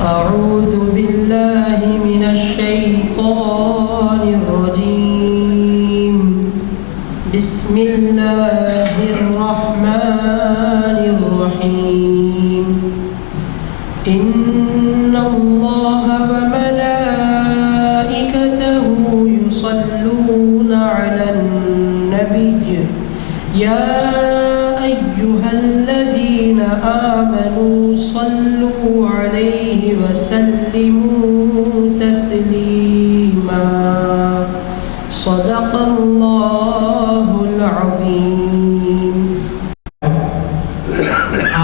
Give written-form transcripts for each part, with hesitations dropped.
أعوذ بالله من الشيطان الرجيم. بسم الله الرحمن الرحيم. إن الله وملائكته يصلون على النبي يا أيها الذين آمنوا صلوا عليه وسلموا تسليما. صدق الله العظيم.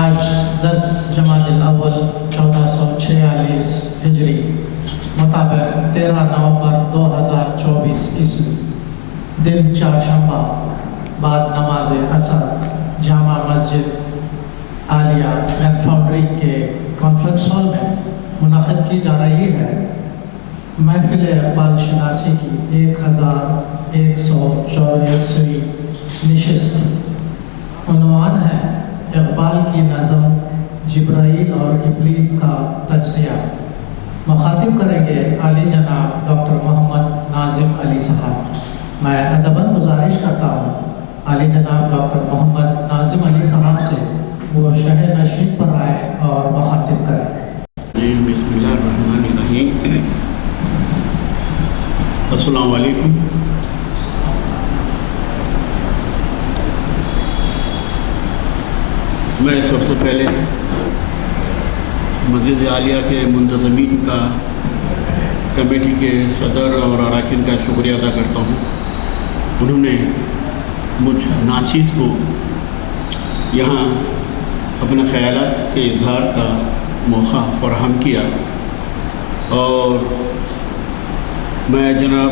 آج 10 جمادی الاول 1446 ہجری مطابق 13 نومبر 2024 عیسوی دن چہارشنبہ بعد نماز عصر جامع مسجد عالیہ گن فاؤنڈری کے کانفرنس ہال میں منعقد کی جا رہی ہے محفل اقبال شناسی کی 1184ویں نشست. عنوان ہے اقبال کی نظم جبرائیل اور ابلیس کا تجزیہ. مخاطب کریں گے عالی جناب ڈاکٹر محمد ناظم علی صاحب. میں ادباً گزارش کرتا ہوں عالی جناب ڈاکٹر محمد ناظم علی صاحب سے وہ شہ نشین پر آئے اور مخاطب کریں. بسم اللہ الرحمن الرحیم. السلام علیکم. میں سب سے پہلے مسجد عالیہ کے منتظمین کا، کمیٹی کے صدر اور اراکین کا شکریہ ادا کرتا ہوں. انہوں نے مجھ ناچیز کو یہاں اپنے خیالات کے اظہار کا موقع فراہم کیا، اور میں جناب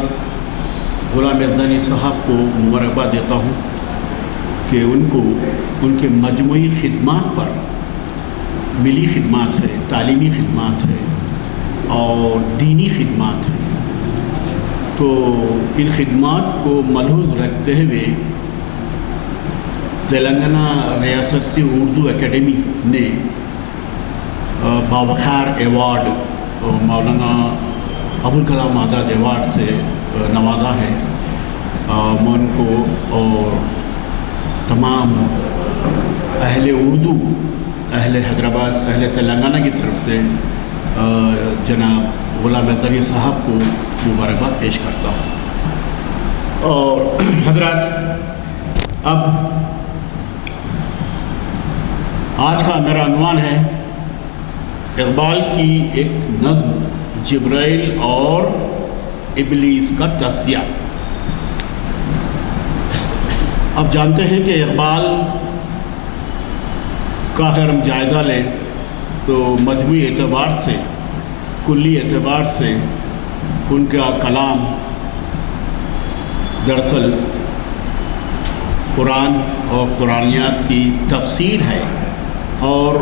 غلام یزدانی صاحب کو مبارکباد دیتا ہوں کہ ان کو ان کے مجموعی خدمات پر، ملی خدمات ہے، تعلیمی خدمات ہے اور دینی خدمات ہے، تو ان خدمات کو ملحوظ رکھتے ہوئے تلنگانہ ریاستی اردو اکیڈمی نے باوقار ایوارڈ مولانا ابوالکلام آزاد ایوارڈ سے نوازا ہے. میں ان کو اور تمام اہل اردو، اہل حیدرآباد، اہل تلنگانہ کی طرف سے جناب غلام یزدانی صاحب کو مبارکباد پیش کرتا ہوں. اور حضرات، اب آج کا میرا عنوان ہے اقبال کی ایک نظم جبرائیل اور ابلیس کا تجزیہ. اب جانتے ہیں کہ اقبال کا اگر ہم جائزہ لیں تو مجموعی اعتبار سے، کلی اعتبار سے ان کا کلام دراصل قرآن اور قرآنیات کی تفسیر ہے اور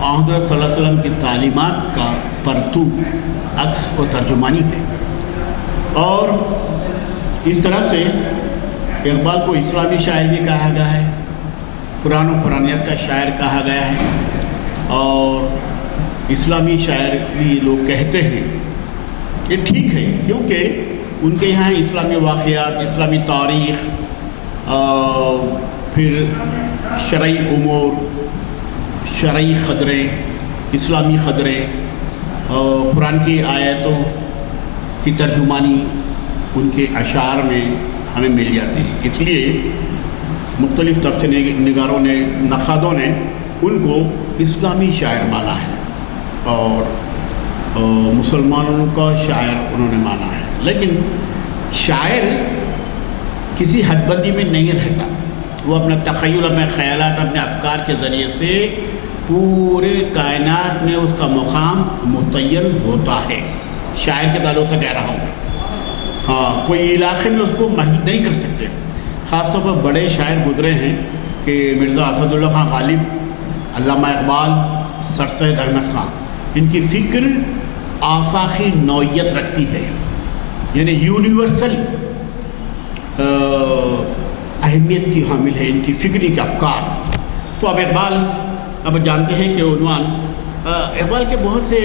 حضرت صلی اللہ علیہ وسلم کی تعلیمات کا پرتو، عکس و ترجمانی ہے. اور اس طرح سے اقبال کو اسلامی شاعر بھی کہا گیا ہے، قرآن و قرآنیات کا شاعر کہا گیا ہے، اور اسلامی شاعر بھی لوگ کہتے ہیں. یہ ٹھیک ہے، کیونکہ ان کے یہاں اسلامی واقعات، اسلامی تاریخ، پھر شرعی امور، شرعی قدریں، اسلامی قدریں، قرآن کی آیتوں کی ترجمانی ان کے اشعار میں ہمیں مل جاتی ہے. اس لیے مختلف طرح سے نگاروں نے، نقادوں نے ان کو اسلامی شاعر مانا ہے اور مسلمانوں کا شاعر انہوں نے مانا ہے. لیکن شاعر کسی حد بندی میں نہیں رہتا، وہ اپنا تخیل، اپنے خیالات، اپنے افکار کے ذریعے سے پورے کائنات میں اس کا مقام متعین ہوتا ہے. شاعر کے تعلق سے کہہ رہا ہوں. ہاں، کوئی علاقے میں اس کو محدود نہیں کر سکتے. خاص طور پر بڑے شاعر گزرے ہیں کہ مرزا اسد اللہ خان غالب، علامہ اقبال، سر سید احمد خان. ان کی فکر آفاقی نوعیت رکھتی ہے، یعنی یونیورسل اہمیت کی حامل ہے ان کی فکری کے افکار. تو اب اقبال اب جانتے ہیں کہ عنوان اقبال کے بہت سے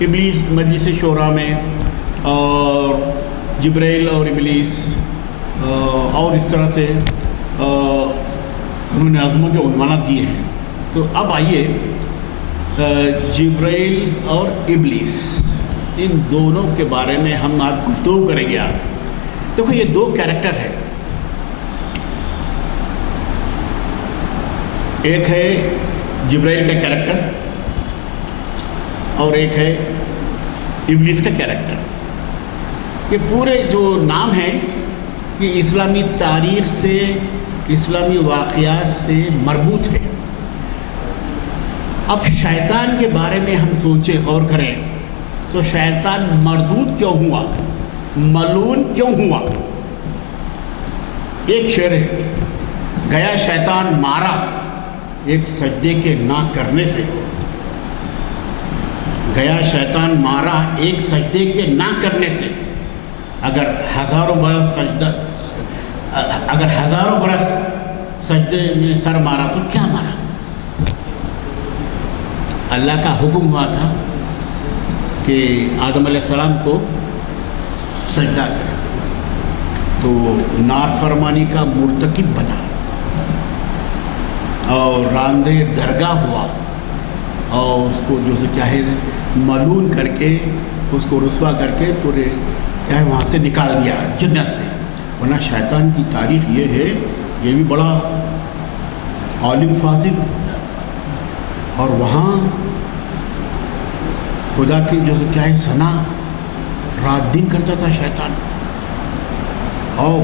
ابلیس مجلس شورا میں اور جبرائیل اور ابلیس اور اس طرح سے انہوں نے نظموں کے عنوانات دیے ہیں. تو اب آئیے جبرائیل اور ابلیس ان دونوں کے بارے میں ہم آج گفتگو کریں گے. دیکھو یہ دو کیریکٹر ہیں، ایک ہے جبرائیل کا کیریکٹر اور ایک ہے ابلیس کا کیریکٹر. یہ پورے جو نام ہیں یہ اسلامی تاریخ سے، اسلامی واقعات سے مربوط ہے. اب شیطان کے بارے میں ہم سوچیں، غور کریں تو شیطان مردود کیوں ہوا، ملعون کیوں ہوا؟ ایک شعر ہے، گیا شیطان مارا ایک سجدے کے نہ کرنے سے. گیا شیطان مارا ایک سجدے کے نہ کرنے سے. اگر ہزاروں برس سجدے میں سر مارا تو کیا مارا؟ اللہ کا حکم ہوا تھا کہ آدم علیہ السلام کو سجدہ کرے، تو نافرمانی کا مرتکب بنا اور راندے درگاہ ہوا اور اس کو جو سے کیا ہے ملعون کر کے، اس کو رسوا کر کے پورے کیا ہے وہاں سے نکال دیا جنت سے. ورنہ شیطان کی تاریخ یہ ہے، یہ بھی بڑا عالم فاضل، اور وہاں خدا کی جو سے کیا ہے ثنا رات دن کرتا تھا شیطان، اور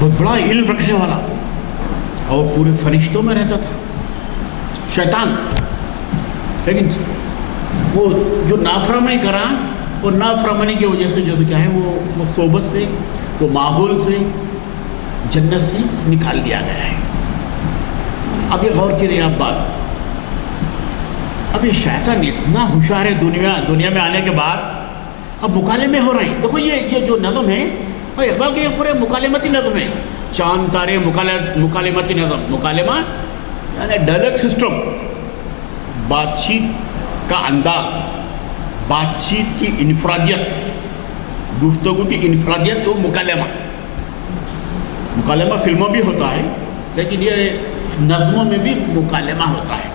بہت بڑا علم رکھنے والا، اور پورے فرشتوں میں رہتا تھا شیطان. لیکن وہ جو نافرمانی کرا، وہ نافرمانی کی وجہ سے جیسے کیا ہے وہ صحبت سے، وہ ماحول سے، جنت سے نکال دیا گیا ہے. اب یہ غور کیجیے آپ بات، اب یہ شیطان اتنا ہوشیار ہے دنیا میں آنے کے بعد، اب مکالمے ہو رہے ہیں. دیکھو یہ جو نظم ہے وہ اقبال کے یہ پورے مکالمتی نظم ہے. چاند تارے مکالمتی نظم، مکالمہ یعنی ڈائلاگ سسٹم، بات چیت کا انداز، بات چیت کی انفرادیت، گفتگو کی انفرادیت، وہ مکالمہ فلموں بھی ہوتا ہے، لیکن یہ نظموں میں بھی مکالمہ ہوتا ہے،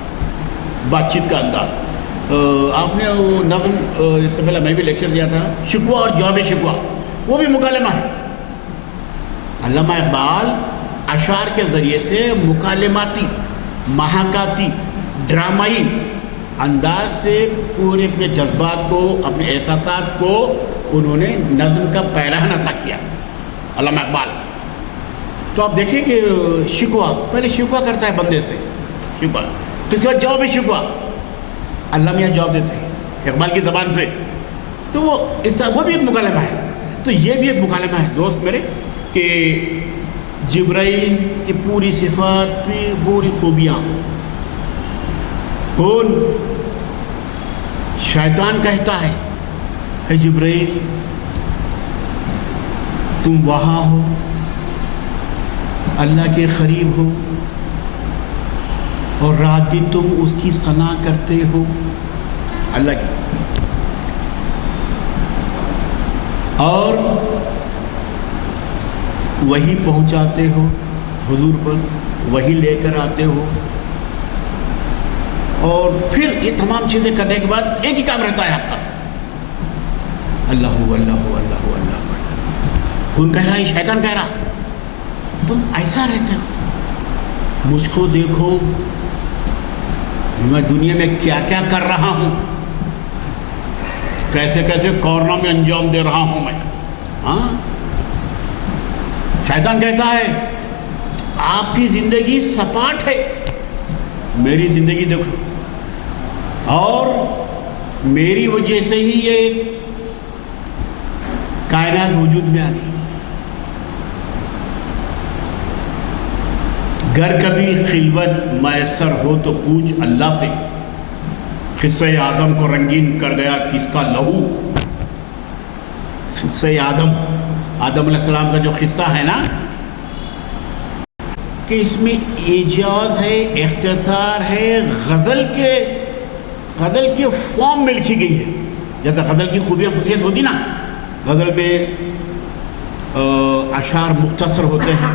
بات چیت کا انداز. آپ نے وہ نظم اس سے پہلے میں بھی لیکچر دیا تھا، شکوہ اور جواب شکوہ، وہ بھی مکالمہ ہے. علامہ اقبال اشعار کے ذریعے سے مکالماتی، محاکاتی، ڈرامائی انداز سے پورے اپنے جذبات کو، اپنے احساسات کو انہوں نے نظم کا پیراہن عطا کیا علامہ اقبال. تو آپ دیکھیں کہ شکوہ، پہلے شکوہ کرتا ہے بندے سے، شکوہ، تو اس کے بعد جواب شکوہ، اللہ میاں جواب دیتے ہیں اقبال کی زبان سے. تو وہ اس طرح وہ بھی ایک مکالمہ ہے. تو یہ بھی ایک مکالمہ ہے دوست میرے، کہ جبرائیل کی پوری صفات، پوری خوبیاں، کون؟ شیطان کہتا ہے اے جبرائیل تم وہاں ہو، اللہ کے قریب ہو، اور رات دن تم اس کی ثنا کرتے ہو اللہ کی، اور وہی پہنچاتے ہو حضور پر، وہی لے کر آتے ہو. اور پھر یہ تمام چیزیں کرنے کے بعد ایک ہی کام رہتا ہے آپ کا، اللہ اللہ اللہ اللہ. کون کہہ رہا ہے؟ شیطان کہہ رہا. تم ایسا رہتے ہو، مجھ کو دیکھو میں دنیا میں کیا کیا کر رہا ہوں، کیسے کیسے کارنامے میں انجام دے رہا ہوں میں. ہاں، شیطان کہتا ہے آپ کی زندگی سپاٹ ہے، میری زندگی دیکھو، اور میری وجہ سے ہی یہ کائنات وجود میں آ گئی. گر کبھی خلوت میسر ہو تو پوچھ اللہ سے، قصہ آدم کو رنگین کر گیا کس کا لہو. قصہ آدم علیہ السلام کا جو قصہ ہے نا، کہ اس میں اعجاز ہے، اختصار ہے، غزل کے فارم میں لکھی گئی ہے. جیسا غزل کی خوبیاں خصوصیت ہوتی نا، غزل میں اشعار مختصر ہوتے ہیں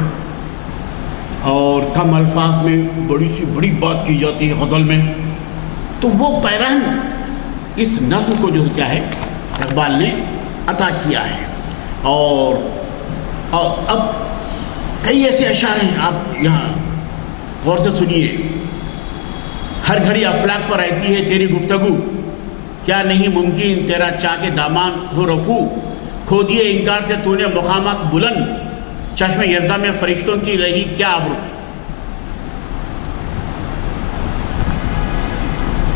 اور کم الفاظ میں بڑی سی بڑی بات کی جاتی ہے غزل میں. تو وہ پیرہن اس نظم کو جو کیا ہے اقبال نے عطا کیا ہے. اور اب کئی ایسے اشعار ہیں، آپ یہاں غور سے سنیے. ہر گھڑی افلاک پر رہتی ہے تیری گفتگو، کیا نہیں ممکن تیرا چاہ کے دامان ہو رفو، کھو دیے انکار سے تو نے مقامات بلند، چشم یزدہ میں فرشتوں کی رہی کیا ابرو.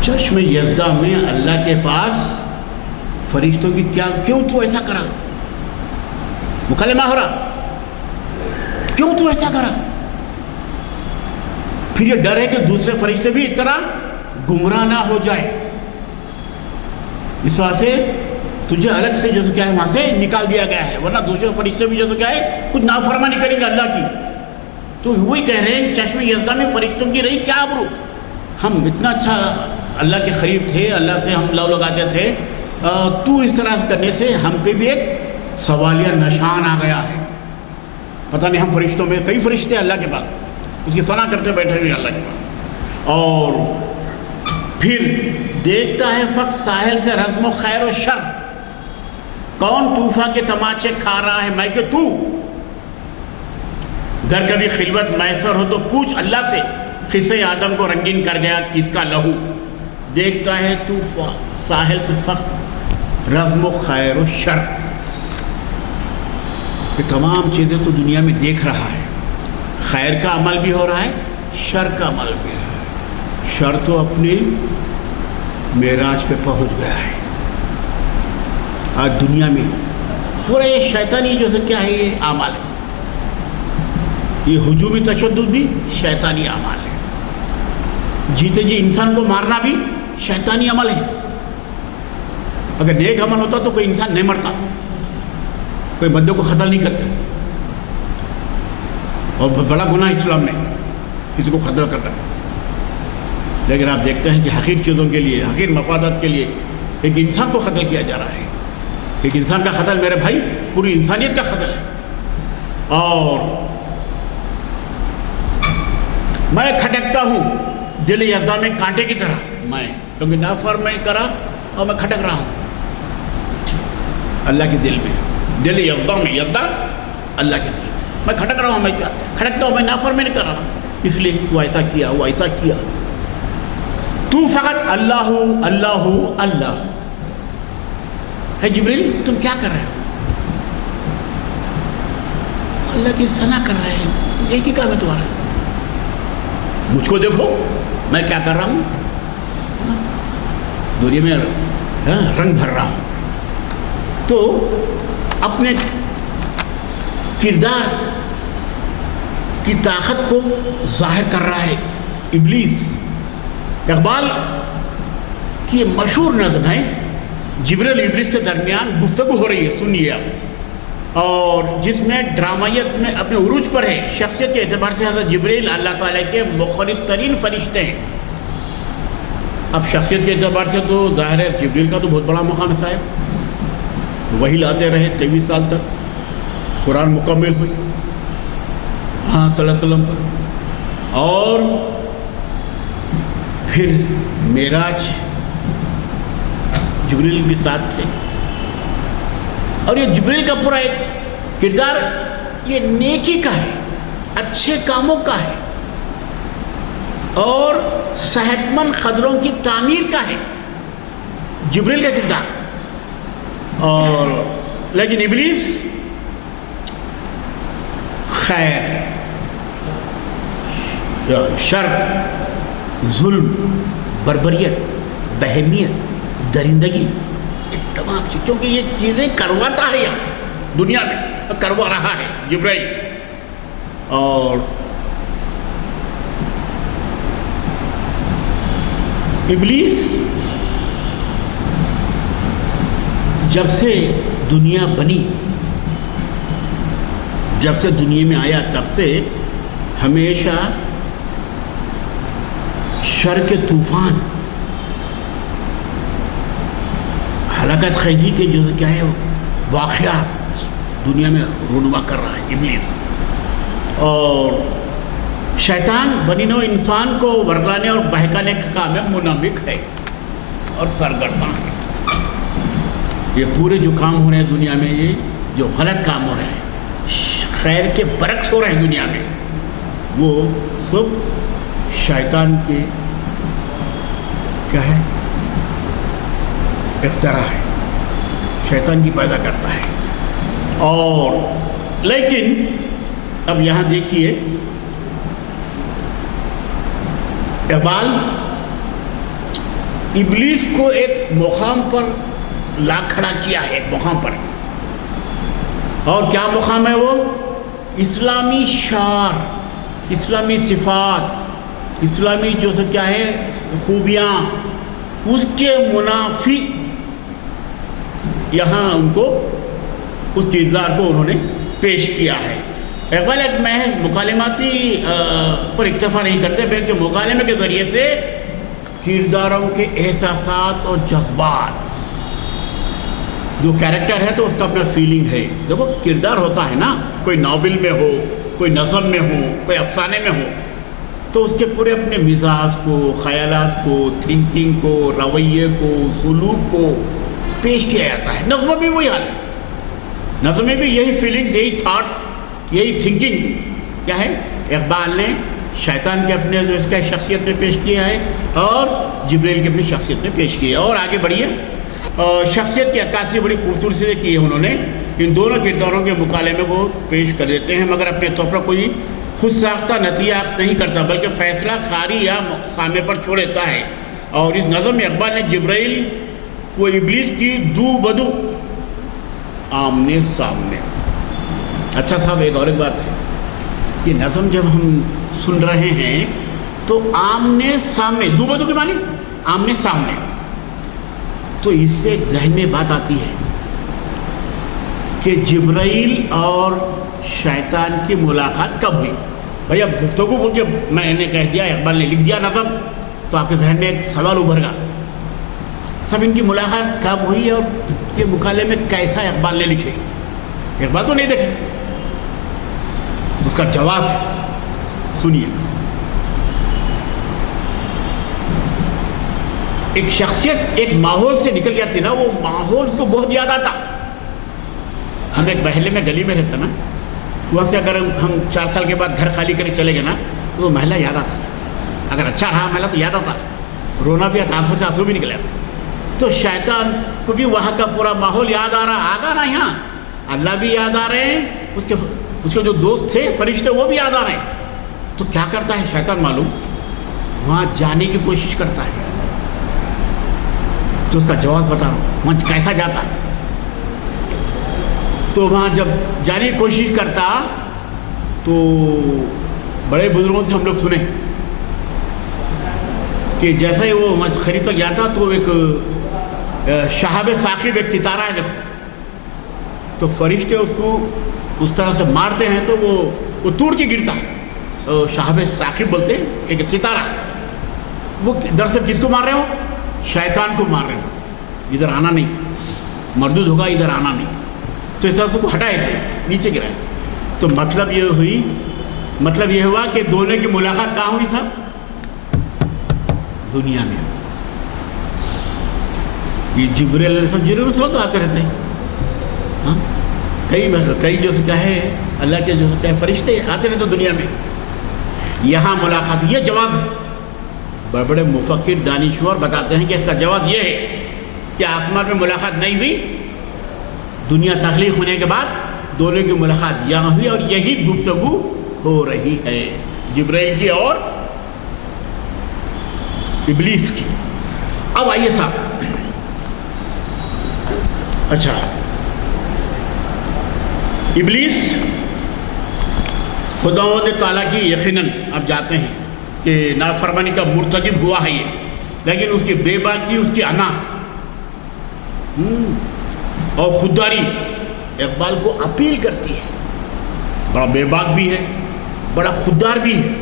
چشم یزدہ میں اللہ کے پاس فرشتوں کی کیا، کیوں تو ایسا کرا؟ مکالمہ ہو رہا، کیوں تو ایسا کرا؟ پھر یہ ڈر ہے کہ دوسرے فرشتے بھی اس طرح گمراہ نہ ہو جائے، اس وجہ سے تجھے الگ سے جیسے کیا ہے وہاں سے نکال دیا گیا ہے، ورنہ دوسرے فرشتے بھی جیسے کیا ہے کچھ نافرمانی کریں گے اللہ کی. تو وہی کہہ رہے ہیں چشم یزدہ میں فرشتوں کی رہی کیا ابرو. ہم اتنا اچھا اللہ کے قریب تھے، اللہ سے ہم لو لگاتے تھے، تو اس طرح کرنے سے ہم پہ بھی ایک سوالیہ نشان آ گیا ہے. پتہ نہیں ہم فرشتوں میں کئی فرشتے اللہ کے پاس، اس کی ثنا کرتے بیٹھے ہوئے اللہ کے پاس. اور پھر دیکھتا ہے فقط ساحل سے رزم و خیر و شر، کون طوفاں کے تماچے کھا رہا ہے میں کہ تو. گر کبھی خلوت میسر ہو تو پوچھ اللہ سے، قصے آدم کو رنگین کر گیا کس کا لہو. دیکھتا ہے تو ساحل سے فقط رزم و خیر و شر. یہ تمام چیزیں تو دنیا میں دیکھ رہا ہے، خیر کا عمل بھی ہو رہا ہے، شر کا عمل بھی ہو رہا ہے. شر تو اپنی معراج پہ پہنچ گیا ہے. آج دنیا میں پورا یہ شیطانی جو سے کیا ہے یہ اعمال ہے، یہ ہجومی تشدد بھی شیطانی اعمال ہے. جیتے جی انسان کو مارنا بھی شیطانی عمل ہے. اگر نیک عمل ہوتا تو کوئی انسان نہیں مرتا، کوئی بندوں کو قتل نہیں کرتے. اور بڑا گناہ اسلام میں کسی کو قتل کرنا. لیکن آپ دیکھتے ہیں کہ حقیر چیزوں کے لیے، حقیر مفادات کے لیے ایک انسان کو قتل کیا جا رہا ہے. ایک انسان کا قتل میرے بھائی پوری انسانیت کا قتل ہے. اور میں کھٹکتا ہوں دل یزدہ میں کانٹے کی طرح، میں کیونکہ نافرمانی کرا اور میں کھٹک رہا ہوں اللہ کے دل میں. دل یزدہ میں، یزدہ اللہ کے دل میں کھٹک رہا ہوں. میں کھٹکتا ہوں، میں نافرمانی کر رہا ہوں، اس لیے وہ ایسا کیا، وہ ایسا کیا. تو فقط اللہ اللہ اللہ ہے. جبریل تم کیا کر رہے ہو؟ اللہ کی ثنا کر رہے ہیں، ایک ہی کام ہے تمہارا. مجھ کو دیکھو میں کیا کر رہا ہوں، دنیا میں رنگ بھر رہا ہوں. تو اپنے کردار کی طاقت کو ظاہر کر رہا ہے ابلیس. اقبال کی یہ مشہور نظم ہے، جبریل اور ابلیس کے درمیان گفتگو ہو رہی ہے، سنیے آپ. اور جس میں ڈرامائیت میں اپنے عروج پر ہے. شخصیت کے اعتبار سے حضرت جبریل اللہ تعالیٰ کے مخلص ترین فرشتے ہیں. اب شخصیت کے اعتبار سے تو ظاہر ہے جبریل کا تو بہت بڑا مقام ہے صاحب. تو وہی لاتے رہے 23 سال تک، قرآن مکمل ہوئی ہاں صلی اللہ علیہ وسلم پر. اور پھر معراج جبریل بھی ساتھ تھے. اور یہ جبریل کا پورا ایک کردار یہ نیکی کا ہے، اچھے کاموں کا ہے اور صحت مند قدروں کی تعمیر کا ہے جبریل کا کردار. اور لیکن ابلیس خیر، شر، ظلم، بربریت، بہیمیت، درندگی، یہ تمام چیز، کیونکہ یہ چیزیں کرواتا ہے یہاں دنیا میں، کروا رہا ہے جبرائیل. اور ابلیس جب سے دنیا بنی، جب سے دنیا میں آیا، تب سے ہمیشہ شر کے طوفان، ہلاکت خیزی کے جو کیا ہے واقعات دنیا میں رونما کر رہا ہے ابلیس. اور شیطان بنی نوع انسان کو ورگلانے اور بہکانے کا کام ہے، منمک ہے اور سرگرداں ہے. یہ پورے جو کام ہو رہے ہیں دنیا میں، یہ جو غلط کام ہو رہے ہیں، خیر کے برعکس ہو رہے ہیں دنیا میں، وہ سب شیطان کے کیا ہے اختراع ہے، شیطان کی پیدا کرتا ہے. اور لیکن اب یہاں دیکھیے اقبال ابلیس کو ایک مقام پر لا کھڑا کیا ہے، ایک مقام پر. اور کیا مقام ہے وہ؟ اسلامی شعار، اسلامی صفات، اسلامی جو سے کیا ہے خوبیاں، اس کے منافی یہاں ان کو اس کردار کو انہوں نے پیش کیا ہے. اقبال ایک محض مکالماتی پر اکتفا نہیں کرتے، بلکہ مکالمے کے ذریعے سے کرداروں کے احساسات اور جذبات، جو کیریکٹر ہے تو اس کا اپنا فیلنگ ہے. دیکھو کردار ہوتا ہے نا، کوئی ناول میں ہو، کوئی نظم میں ہو، کوئی افسانے میں ہو، تو اس کے پورے اپنے مزاج کو، خیالات کو، تھنکنگ کو، رویے کو، سلوک کو پیش کیا جاتا ہے. نظم میں بھی وہی حال ہے، نظم میں بھی یہی فیلنگز، یہی تھاٹس، یہی تھنکنگ کیا ہے اقبال نے شیطان کے اپنے جو اس کا شخصیت میں پیش کیا ہے اور جبریل کی اپنی شخصیت میں پیش کیا ہے. اور آگے بڑھیے. شخصیت کی عکاسی بڑی خوبصورتی سے کی ہے انہوں نے. ان دونوں کرداروں کے مکالمے کو پیش کر دیتے ہیں، مگر اپنے طور پر کوئی خود ساختہ نتیجہ اخذ نہیں کرتا، بلکہ فیصلہ خاری یا سامنے پر چھوڑ دیتا ہے. اور اس نظم میں اقبال نے جبرائیل و ابلیس کی دو بدو آمنے سامنے. اچھا صاحب، ایک اور ایک بات ہے، یہ نظم جب ہم سن رہے ہیں تو آمنے سامنے، دو بدو کے معنی آمنے سامنے، تو اس سے ایک ذہن میں بات آتی ہے کہ جبرائیل اور شیطان کی ملاقات کب ہوئی. بھائی اب گفتگو بول کے میں نے کہہ دیا، اقبال نے لکھ دیا نظم، تو آپ کے ذہن میں ایک سوال ابھر گا، سب ان کی ملاقات کب ہوئی اور یہ مکالمے کیسا اقبال نے لکھے؟ اقبال تو نہیں دیکھے، اس کا جواب ہے، سنیے. ایک شخصیت ایک ماحول سے نکل جاتی نا، وہ ماحول اس کو بہت یاد آتا. ہم ایک محلے میں گلی میں رہتے نا، وہاں سے اگر ہم 4 سال کے بعد گھر خالی کرے چلے گئے نا تو وہ محلہ یاد آتا. اگر اچھا رہا محلہ تو یاد آتا، رونا بھی آتا، آنکھوں سے آنسو بھی نکل آتا. تو شیطان کو بھی وہاں کا پورا ماحول یاد آ رہا، آگا نا یہاں اللہ بھی یاد آ رہے ہیں، اس کے جو دوست تھے فرشتے وہ بھی یاد آ رہے ہیں. تو کیا کرتا ہے شیطان معلوم؟ وہاں جانے کی کوشش کرتا ہے. تو اس کا جواز بتا رہا ہوں، وہاں کیسا جاتا ہے. تو وہاں جب جانے کی کوشش کرتا تو بڑے بزرگوں سے ہم لوگ سنے کہ جیسا ہی وہ وہاں خرید تک جاتا تو ایک شہاب ثاقب، ایک ستارہ ہے دیکھو، تو فرشتے اس کو اس طرح سے مارتے ہیں تو وہ ٹوٹ کے گرتا. شہاب ثاقب بولتے ہیں، ایک ستارہ. وہ دراصل کس کو مار رہے ہو؟ شیطان کو مار رہے ہو. ادھر آنا نہیں، مردود ہوگا، ادھر آنا نہیں. تو اس طرح سے کو ہٹائے تھے، نیچے گرائے تھے. تو مطلب یہ ہوا کہ دونوں کی ملاقات کہاں ہوئی صاحب؟ دنیا میں. یہ جبریل علیہ السلام تو آتے رہتے ہیں، ہاں کئی جو سے کیا ہے اللہ کے جو سے کیا ہے فرشتے آتے رہتے دنیا میں. یہاں ملاقات، یہ جواز ہے. بڑے بڑے مفکر دانشور بتاتے ہیں کہ اس کا جواز یہ ہے کہ آسمان میں ملاقات نہیں ہوئی، دنیا تخلیق ہونے کے بعد دونوں کی ملاقات یہاں ہوئی اور یہی گفتگو ہو رہی ہے جبرائیل کی اور ابلیس کی. اب آئیے صاحب، اچھا ابلیس خداوند تعالیٰ کی یقیناً آپ جاتے ہیں کہ نافرمانی کا مرتکب ہوا ہے یہ، لیکن اس کی بے باکی، اس کی انا اور خودداری اقبال کو اپیل کرتی ہے. بڑا بے باک بھی ہے، بڑا خوددار بھی ہے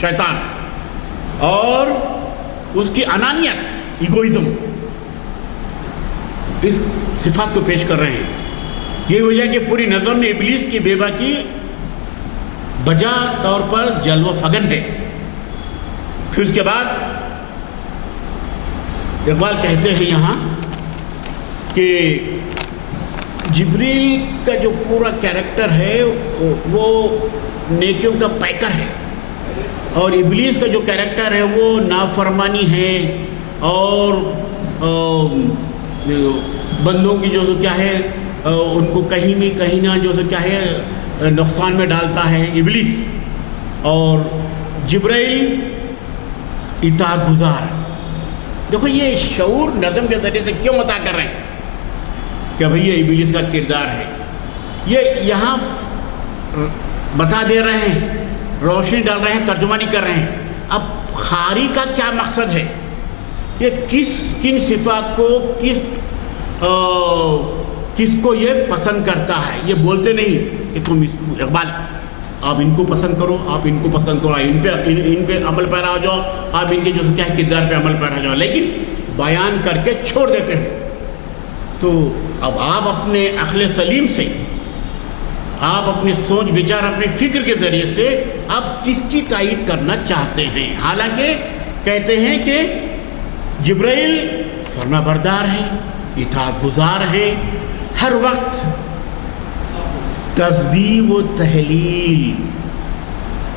شیطان، اور اس کی انانیت، ایگوئزم، اس صفات کو پیش کر رہے ہیں۔ یہ وجہ کہ پوری نظم میں ابلیس کی بے باکی بجا طور پر جلوہ فگن ہے۔ پھر اس کے بعد اقبال کہتے ہیں یہاں کہ جبریل کا جو پورا کیریکٹر ہے وہ نیکیوں کا پیکر ہے، اور ابلیس کا جو کیریکٹر ہے وہ نافرمانی ہے اور بندوں کی جو کیا ہے ان کو کہیں نہ جو کیا ہے نقصان میں ڈالتا ہے ابلیس، اور جبرائیل اطاعت گزار۔ دیکھو یہ شعور نظم کے ذریعے سے کیوں عطا کر رہے ہیں کہ بھئی یہ ابلیس کا کردار ہے، یہ یہاں بتا دے رہے ہیں، روشنی ڈال رہے ہیں، ترجمانی کر رہے ہیں۔ اب خاری کا کیا مقصد ہے، یہ کن صفات کو کس کو یہ پسند کرتا ہے، یہ بولتے نہیں کہ تم اقبال آپ ان کو پسند کرو، آپ ان کو پسند کرو، ان پہ عمل پیرا ہو جاؤ، آپ ان کے جو کیا کردار پہ عمل پیرا ہو جاؤ، لیکن بیان کر کے چھوڑ دیتے ہیں۔ تو اب آپ اپنے عقل سلیم سے، آپ اپنی سوچ بچار، اپنے فکر کے ذریعے سے آپ کس کی تائید کرنا چاہتے ہیں؟ حالانکہ کہتے ہیں کہ جبرائیل فرما بردار ہے، اطاعت گزار ہے، ہر وقت تسبیح و تحلیل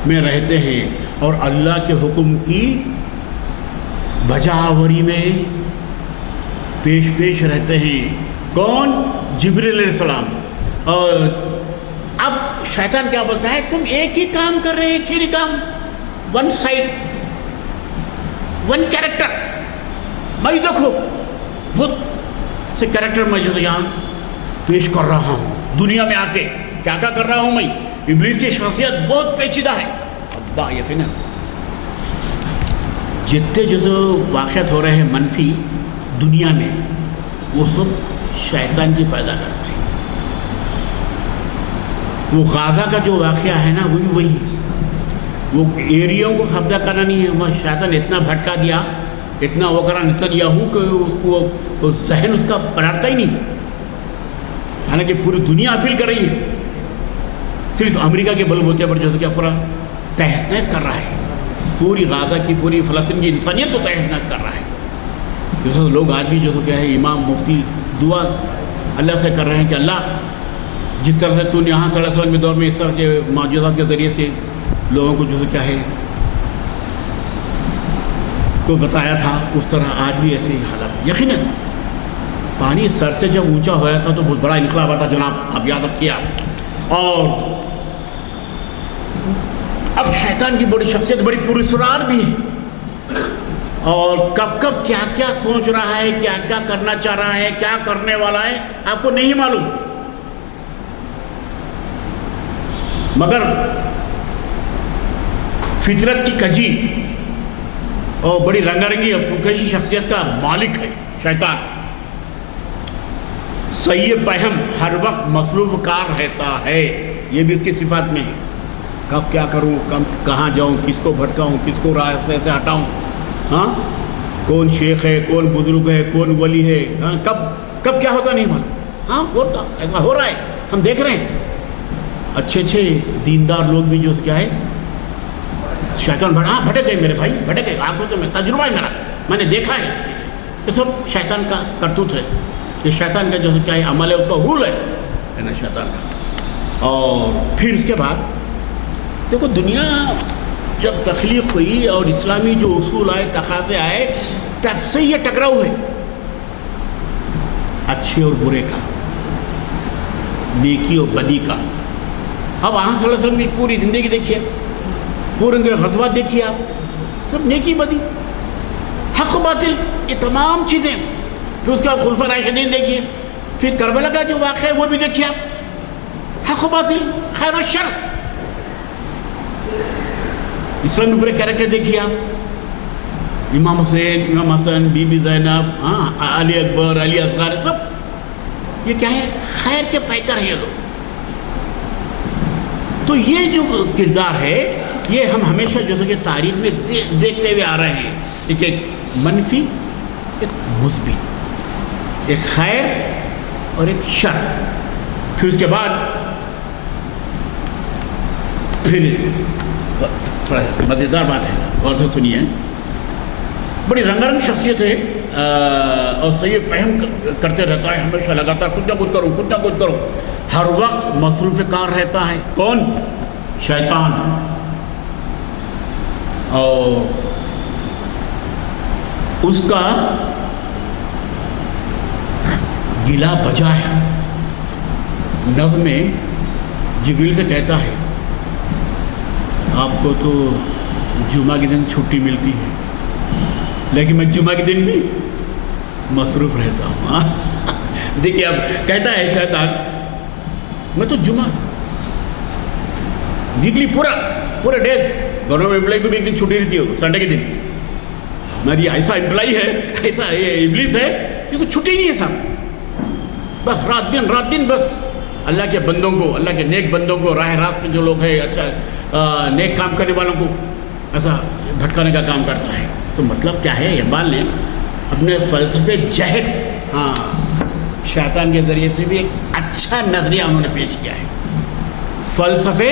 میں رہتے ہیں اور اللہ کے حکم کی بجاوری میں پیش رہتے ہیں۔ کون؟ جبرائیل علیہ السلام۔ اور اب شیطان کیا بولتا ہے، تم ایک ہی کام کر رہے ہیں، ایک ہی کام، ون سائڈ، ون کیریکٹر۔ میں دیکھو بہت سے کیریکٹر میں جو یہاں پیش کر رہا ہوں، دنیا میں آ کے کیا کر رہا ہوں میں۔ ابلیس کی شخصیت بہت پیچیدہ ہے۔ ابا یقیناً جتنے جو واقعات ہو رہے ہیں منفی دنیا میں، وہ سب شیطان کی پیدا کرتے ہیں۔ وہ غازہ کا جو واقعہ ہے نا، وہ بھی وہی ہے۔ وہ ایریوں کو قبضہ کرنا نہیں ہے، وہ شیطان اتنا بھٹکا دیا، اتنا وہ کرا نیتنیاہو کہ اس کو ذہن اس کا پلٹتا ہی نہیں ہے۔ حالانکہ پوری دنیا اپیل کر رہی ہے، صرف امریکہ کے بل بوتے پر جیسے کہ پورا تہس نہس کر رہا ہے، پوری غازہ کی، پوری فلسطین کی انسانیت کو تہس نہس کر رہا ہے۔ جیسے لوگ آج بھی جیسے کیا ہے امام مفتی دعا اللہ سے کر رہے ہیں کہ اللہ جس طرح سے تو نے یہاں صلی اللہ علیہ وسلم کے دور میں اس طرح کے معجزات کے ذریعے سے لوگوں کو جیسے کیا ہے کو بتایا تھا، اس طرح آج بھی ایسے ہی حالات۔ یقیناً پانی سر سے جب اونچا ہوا تھا تو بہت بڑا انقلاب آتا جناب، آپ یاد رکھیے آپ۔ اور اب شیطان کی بڑی شخصیت بڑی پراسرار بھی ہے، اور کب کیا کیا سوچ رہا ہے، کیا کیا کرنا چاہ رہا ہے، کیا کرنے والا ہے، آپ کو نہیں معلوم۔ مگر فطرت کی کجی اور بڑی رنگارنگی اور پرکشی شخصیت کا مالک ہے شیطان۔ صحیح پہم ہر وقت مصروف کار رہتا ہے، یہ بھی اس کی صفات میں ہے۔ کب کیا کروں، کہاں جاؤں، کس کو بھٹکاؤں، کس کو راستے سے ہٹاؤں، ہاں کون شیخ ہے، کون بزرگ ہے، کون ولی ہے، ہاں کب کیا ہوتا نہیں معلوم۔ ہاں ہوتا، ایسا ہو رہا ہے، ہم دیکھ رہے ہیں۔ اچھے دیندار لوگ بھی جو کیا ہے شیطان بھٹک گئے، میرے بھائی بھٹک گئے، آنکھوں سے میں تجربہ ہے میرا، میں نے دیکھا ہے اس کے لیے۔ یہ سب شیطان کا کرتوت ہے، یہ شیطان کا جو کیا ہے عمل ہے، اس کا رول ہے نا شیطان کا۔ اور پھر اس کے بعد دیکھو دنیا جب تخلیق ہوئی اور اسلامی جو اصول آئے، تقاضے آئے، تب سے یہ ٹکراؤ ہے اچھے اور برے کا، نیکی اور بدی کا۔ اب آن صلی اللہ علیہ وسلم کی پوری زندگی دیکھیے، پورے ان کے غزوات دیکھیے آپ، سب نیکی بدی، حق و باطل، یہ تمام چیزیں۔ پھر اس کے بعد خلفاء راشدین دیکھیے، پھر کربلا کا جو واقعہ ہے وہ بھی دیکھیے آپ، حق و باطل، خیر و شر۔ اسلام میں پورے کیریکٹر دیکھیے آپ، امام حسین، امام حسن، بی بی زینب، ہاں علی اکبر، علی اصغر، سب یہ کیا ہے خیر کے پیکر ہیں یہ لوگ۔ تو یہ جو کردار ہے یہ ہم ہمیشہ جیسے کہ تاریخ میں دیکھتے ہوئے آ رہے ہیں، ایک منفی، ایک مثبت، ایک خیر اور ایک شر. پھر اس کے بعد پھر مزیدار بات ہے، غور سے سنیے، بڑی رنگارنگ شخصیت ہے اور صحیح فہم کرتے رہتا ہے، ہمیشہ لگاتار کچھ نہ کچھ کروں، ہر وقت مصروف کار رہتا ہے. کون؟ شیطان. اور اس کا گلا بجا ہے. نظم میں جبریل سے کہتا ہے آپ کو تو جمعہ کے دن چھٹی ملتی ہے لیکن میں جمعہ کے دن بھی مصروف رہتا ہوں. دیکھیے اب کہتا ہے شیطان میں تو جمعہ ویکلی پورا ڈیز، گورنمنٹ امپلائی کو بھی ایک دن چھٹی رہتی ہے سنڈے کے دن. میری ایسا امپلائی ہے، ایسا ابلیس ہے، یہ تو چھٹی نہیں ہے صاحب، بس رات دن بس اللہ کے بندوں کو، اللہ کے نیک بندوں کو، راہ راست میں جو لوگ ہیں اچھا نیک کام کرنے والوں کو ایسا بھٹکانے کا کام کرتا ہے. تو مطلب کیا ہے؟ اقبال نے اپنے فلسفے جہد، ہاں شیطان کے ذریعے سے بھی ایک اچھا نظریہ انہوں نے پیش کیا ہے. فلسفے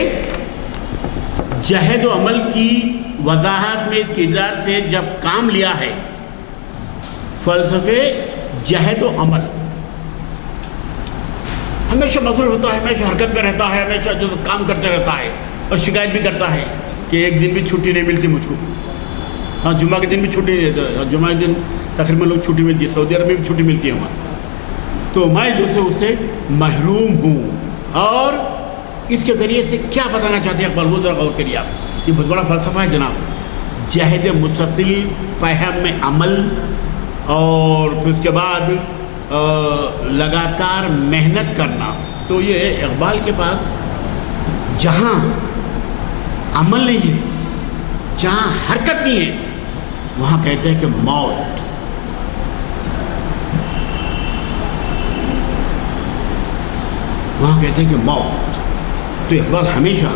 جہد و عمل کی وضاحت میں اس کردار سے جب کام لیا ہے، فلسفے جہد و عمل، ہمیشہ مصروف ہوتا ہے، ہمیشہ حرکت میں رہتا ہے، ہمیشہ جو کام کرتے رہتا ہے اور شکایت بھی کرتا ہے کہ ایک دن بھی چھٹی نہیں ملتی مجھ کو. ہاں جمعہ کے دن بھی چھٹی نہیں دیتا، جمعہ کے دن تقریباً لوگ چھٹی ملتی ہے، سعودی عرب میں بھی چھٹی ملتی ہے وہاں. تو میں جو سے اسے محروم ہوں. اور اس کے ذریعے سے کیا بتانا چاہتے ہیں اقبال؟ وہ ذرا غور کریے آپ، یہ بہت بڑا فلسفہ ہے جناب. جہد مسلسل، فہم میں عمل، اور پھر اس کے بعد لگاتار محنت کرنا. تو یہ اقبال کے پاس جہاں عمل نہیں ہے، جہاں حرکت نہیں ہے، وہاں کہتے ہیں کہ موت. وہاں کہتے ہیں کہ موت. تو اقبال ہمیشہ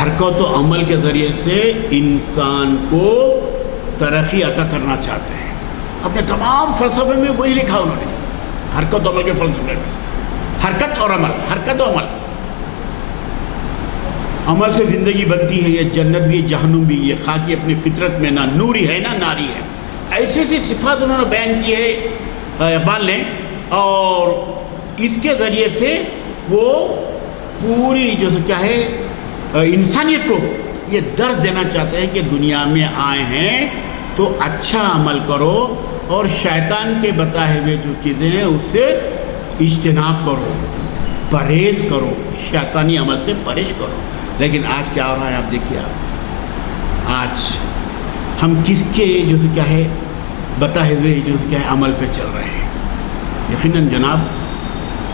حرکت و عمل کے ذریعے سے انسان کو ترقی عطا کرنا چاہتے ہیں. اپنے تمام فلسفے میں وہی لکھا انہوں نے، حرکت و عمل کے فلسفے میں. حرکت اور عمل، حرکت و عمل. عمل سے زندگی بنتی ہے، یہ جنت بھی، جہنم بھی. یہ خاکی اپنی فطرت میں نہ نوری ہے نہ ناری ہے. ایسے صفات انہوں نے بیان کی ہے اقبال نے، اور اس کے ذریعے سے وہ پوری جو کیا ہے انسانیت کو یہ درس دینا چاہتے ہیں کہ دنیا میں آئے ہیں تو اچھا عمل کرو اور شیطان کے بتائے ہوئے جو چیزیں ہیں اس سے اجتناب کرو، پرہیز کرو، شیطانی عمل سے پرہیز کرو. لیکن آج کیا ہو رہا ہے آپ دیکھیے. آج ہم کس کے جو سے کیا ہے بتائے ہوئے جو سے کیا ہے عمل پہ چل رہے ہیں. یقیناً جناب،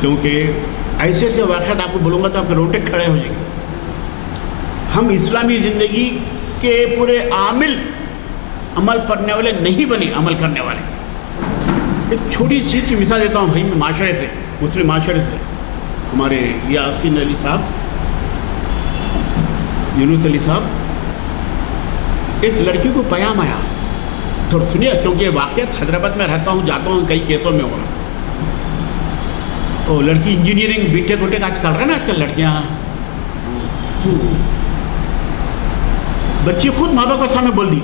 کیونکہ ایسے ایسے واقعات آپ کو بولوں گا تو آپ کے رونگٹے کھڑے ہو جائیں گے. ہم اسلامی زندگی کے پورے عامل عمل پڑھنے والے نہیں بنے، عمل کرنے والے. ایک چھوٹی چیز کی مثال دیتا ہوں بھائی، میں معاشرے سے، مسلم معاشرے سے. ہمارے یاسین علی صاحب، یونس علی صاحب، ایک لڑکی کو پیام آیا. تھوڑا سنیے کیونکہ واقعات حیدرآباد میں رہتا ہوں، جاتا ہوں، کئی کیسوں میں ہو رہا. تو لڑکی انجینئرنگ بی ٹیک وٹیک آج کر رہے ہیں نا، آج کل لڑکیاں. تو بچی خود ماں باپ کے سامنے بول دی،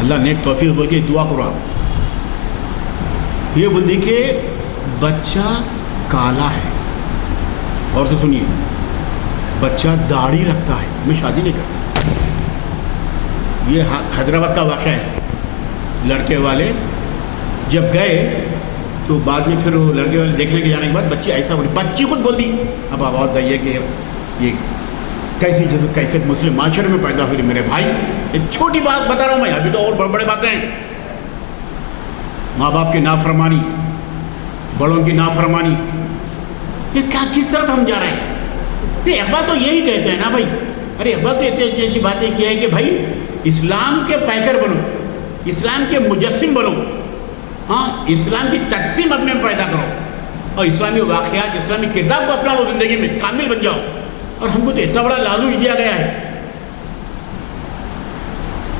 اللہ نیک توفیق بول کے دعا کرو آپ. یہ بول دی کہ بچہ کالا ہے، اور تو سنیے، بچہ داڑھی رکھتا ہے، میں شادی نہیں کرتا. یہ حیدرآباد کا واقعہ ہے. لڑکے والے جب گئے تو بعد میں پھر وہ لڑکے والے دیکھنے کے جانے کے بعد بچی ایسا بولی، بچی خود بول دی. اب آپ بتائیے کہ یہ کیسی جیسے کیسے مسلم معاشرے میں پیدا ہوئی میرے بھائی. ایک چھوٹی بات بتا رہا ہوں میں، ابھی تو اور بڑے بڑے باتیں ہیں. ماں باپ کی نافرمانی، بڑوں کی نافرمانی، یہ کیا کس طرف ہم جا رہے ہیں؟ یہ اقبال تو یہی کہتے ہیں نا بھائی. ارے اقبال تو اتنی ایسی باتیں کی ہے کہ بھائی اسلام کے پیکر بنو، اسلام کے مجسم بنو، ہاں اسلام کی تقسیم اپنے میں پیدا کرو. اور اسلامی واقعات اسلامی کردار کو اپنا لو زندگی میں کامل بن جاؤ. اور ہم کو تو اتنا بڑا لالچ دیا گیا ہے